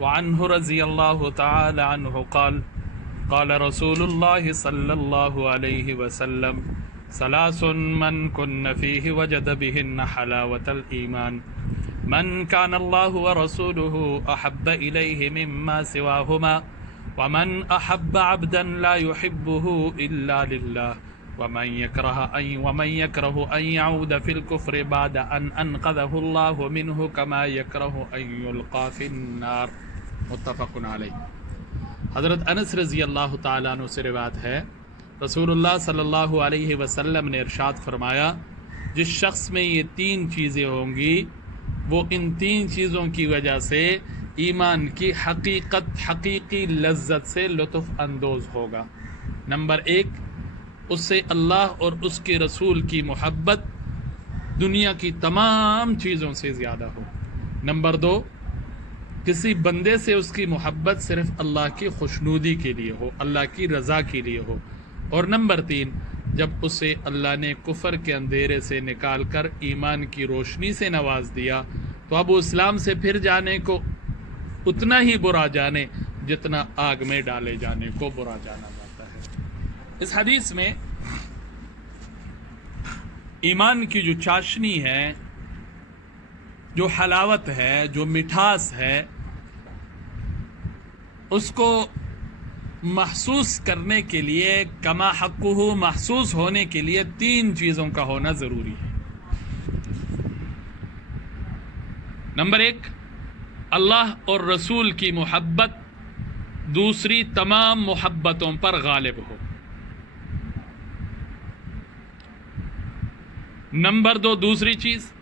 وعنه رضی اللہ تعالی عنہ قال قال رسول اللہ صلی اللہ علیہ وسلم ثلاث من كن فيه وجد بهن حلاوة الإيمان من كان الله ورسوله أحب إليه مما سواهما ومن أحب عبدا لا يحبه إلا لله ومن يكره أن يعود في الكفر بعد أن أنقذه الله منه كما يكره أن يلقى في النار متفق علیہ۔ حضرت انس رضی اللہ تعالیٰ عنہ سے روایت ہے، رسول اللہ صلی اللہ علیہ وسلم نے ارشاد فرمایا، جس شخص میں یہ تین چیزیں ہوں گی وہ ان تین چیزوں کی وجہ سے ایمان کی حقیقی لذت سے لطف اندوز ہوگا۔ نمبر ایک، اس سے اللہ اور اس کے رسول کی محبت دنیا کی تمام چیزوں سے زیادہ ہو۔ نمبر دو، کسی بندے سے اس کی محبت صرف اللہ کی خوشنودی کے لیے ہو، اللہ کی رضا کے لیے ہو۔ اور نمبر تین، جب اسے اللہ نے کفر کے اندھیرے سے نکال کر ایمان کی روشنی سے نواز دیا تو اب وہ اسلام سے پھر جانے کو اتنا ہی برا جانے جتنا آگ میں ڈالے جانے کو برا جانا جاتا ہے۔ اس حدیث میں ایمان کی جو چاشنی ہے، جو حلاوت ہے، جو مٹھاس ہے، اس کو محسوس کرنے کے لیے، کما حقہ محسوس ہونے کے لیے تین چیزوں کا ہونا ضروری ہے۔ نمبر ایک، اللہ اور رسول کی محبت دوسری تمام محبتوں پر غالب ہو۔ نمبر دو، دوسری چیز،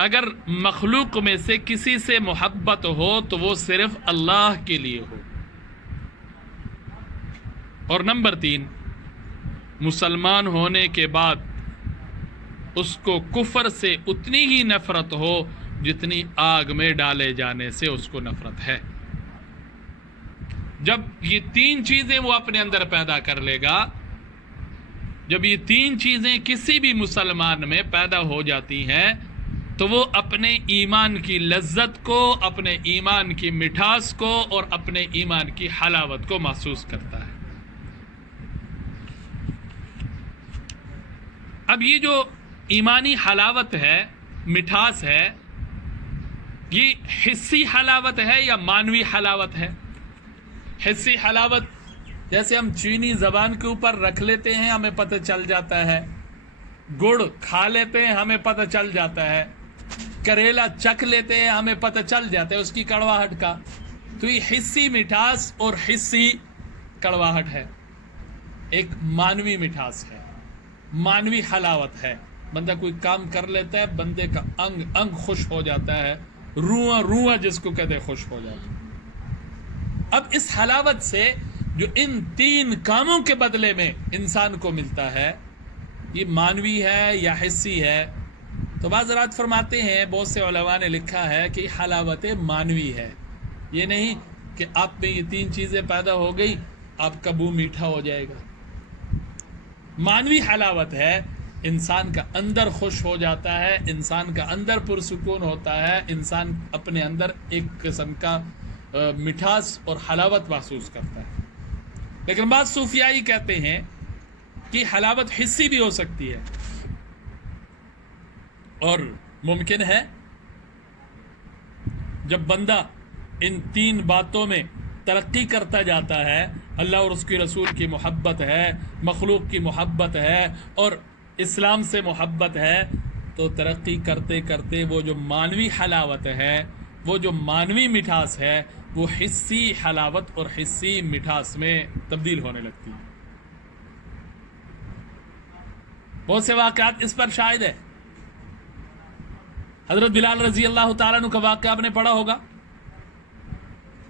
اگر مخلوق میں سے کسی سے محبت ہو تو وہ صرف اللہ کے لیے ہو۔ اور نمبر تین، مسلمان ہونے کے بعد اس کو کفر سے اتنی ہی نفرت ہو جتنی آگ میں ڈالے جانے سے اس کو نفرت ہے۔ جب یہ تین چیزیں وہ اپنے اندر پیدا کر لے گا، جب یہ تین چیزیں کسی بھی مسلمان میں پیدا ہو جاتی ہیں تو وہ اپنے ایمان کی لذت کو، اپنے ایمان کی مٹھاس کو اور اپنے ایمان کی حلاوت کو محسوس کرتا ہے۔ اب یہ جو ایمانی حلاوت ہے، مٹھاس ہے، یہ حسی حلاوت ہے یا معنوی حلاوت ہے؟ حسی حلاوت جیسے ہم چینی زبان کے اوپر رکھ لیتے ہیں ہمیں پتہ چل جاتا ہے، گڑ کھا لیتے ہیں ہمیں پتہ چل جاتا ہے، کریلا چکھ لیتے ہیں ہمیں پتہ چل جاتا ہے اس کی کڑواہٹ کا۔ تو یہ حسی مٹھاس اور حسی کڑواہٹ ہے، ایک معنوی مٹھاس ہے، معنوی حلاوت ہے۔ بندہ کوئی کام کر لیتا ہے، بندے کا انگ انگ خوش ہو جاتا ہے، روح روح جس کو کہتے ہیں خوش ہو جاتا ہے۔ اب اس حلاوت سے جو ان تین کاموں کے بدلے میں انسان کو ملتا ہے، یہ معنوی ہے یا حسی ہے؟ تو بعض حضرات فرماتے ہیں، بہت سے علماء نے لکھا ہے کہ حلاوت معنوی ہے، یہ نہیں کہ آپ میں یہ تین چیزیں پیدا ہو گئی آپ کا منہ میٹھا ہو جائے گا۔ معنوی حلاوت ہے، انسان کا اندر خوش ہو جاتا ہے، انسان کا اندر پرسکون ہوتا ہے، انسان اپنے اندر ایک قسم کا مٹھاس اور حلاوت محسوس کرتا ہے۔ لیکن بعض صوفیائی کہتے ہیں کہ حلاوت حسی بھی ہو سکتی ہے، اور ممکن ہے جب بندہ ان تین باتوں میں ترقی کرتا جاتا ہے، اللہ اور اس کے رسول کی محبت ہے، مخلوق کی محبت ہے اور اسلام سے محبت ہے، تو ترقی کرتے کرتے وہ جو معنوی حلاوت ہے، وہ جو معنوی مٹھاس ہے، وہ حسی حلاوت اور حسی مٹھاس میں تبدیل ہونے لگتی ہے۔ بہت سے واقعات اس پر شاہد ہے۔ حضرت بلال رضی اللہ تعالیٰ عنہ کا واقعہ آپ نے پڑھا ہوگا،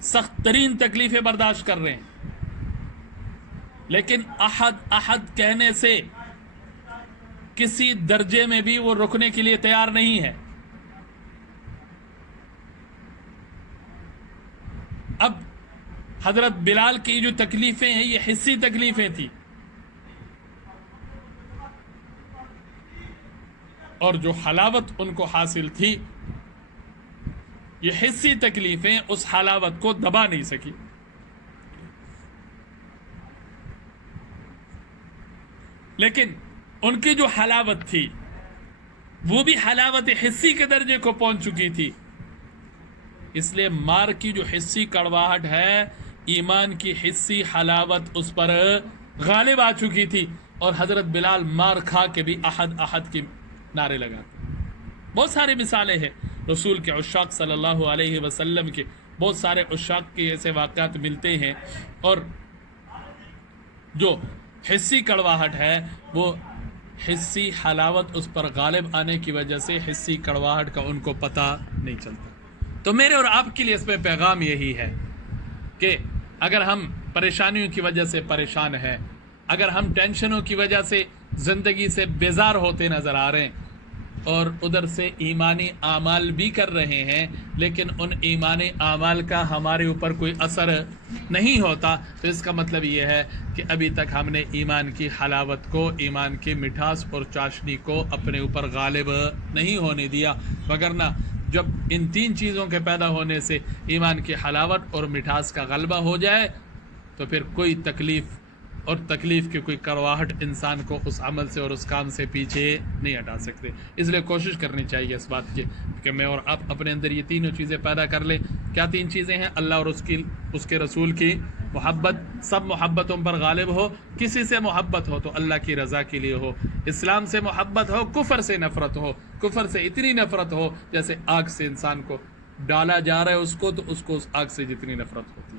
سخت ترین تکلیفیں برداشت کر رہے ہیں، لیکن احد احد کہنے سے کسی درجے میں بھی وہ رکنے کے لیے تیار نہیں ہے۔ اب حضرت بلال کی جو تکلیفیں ہیں یہ حسی تکلیفیں تھیں، اور جو حلاوت ان کو حاصل تھی یہ حسی تکلیفیں اس حلاوت کو دبا نہیں سکی. لیکن ان کی جو حلاوت تھی وہ بھی حلاوت حسی کے درجے کو پہنچ چکی تھی. اس لیے مار کی جو حسی کڑواہٹ ہے، ایمان کی حسی حلاوت اس پر غالب آ چکی تھی. اور حضرت بلال مار کھا کے بھی احد احد کی نعرے لگاتے. بہت ساری مثالیں ہیں رسول کے عشاق صلی اللہ علیہ وسلم کے، بہت سارے عشاق کے ایسے واقعات ملتے ہیں. اور جو حسی کڑواہٹ ہے وہ حسی حلاوت اس پر غالب آنے کی وجہ سے حسی کڑواہٹ کا ان کو پتہ نہیں چلتا. تو میرے اور آپ کے لیے اس میں پیغام یہی ہے کہ اگر ہم پریشانیوں کی وجہ سے پریشان ہیں، اگر ہم ٹینشنوں کی وجہ سے زندگی سے بیزار ہوتے نظر آ رہے ہیں اور ادھر سے ایمانی اعمال بھی کر رہے ہیں لیکن ان ایمانی اعمال کا ہمارے اوپر کوئی اثر نہیں ہوتا، تو اس کا مطلب یہ ہے کہ ابھی تک ہم نے ایمان کی حلاوت کو، ایمان کی مٹھاس اور چاشنی کو اپنے اوپر غالب نہیں ہونے دیا. وگرنہ جب ان تین چیزوں کے پیدا ہونے سے ایمان کی حلاوت اور مٹھاس کا غلبہ ہو جائے تو پھر کوئی تکلیف اور تکلیف کی کوئی کرواہٹ انسان کو اس عمل سے اور اس کام سے پیچھے نہیں ہٹا سکتے. اس لیے کوشش کرنی چاہیے اس بات کی کہ میں اور آپ اپنے اندر یہ تینوں چیزیں پیدا کر لیں. کیا تین چیزیں ہیں؟ اللہ اور اس کے رسول کی محبت، سب محبتوں پر غالب ہو. کسی سے محبت ہو تو اللہ کی رضا کے لیے ہو. اسلام سے محبت ہو، کفر سے نفرت ہو. کفر سے اتنی نفرت ہو جیسے آگ سے انسان کو ڈالا جا رہا ہے اس کو، تو اس کو اس آگ سے جتنی نفرت ہو.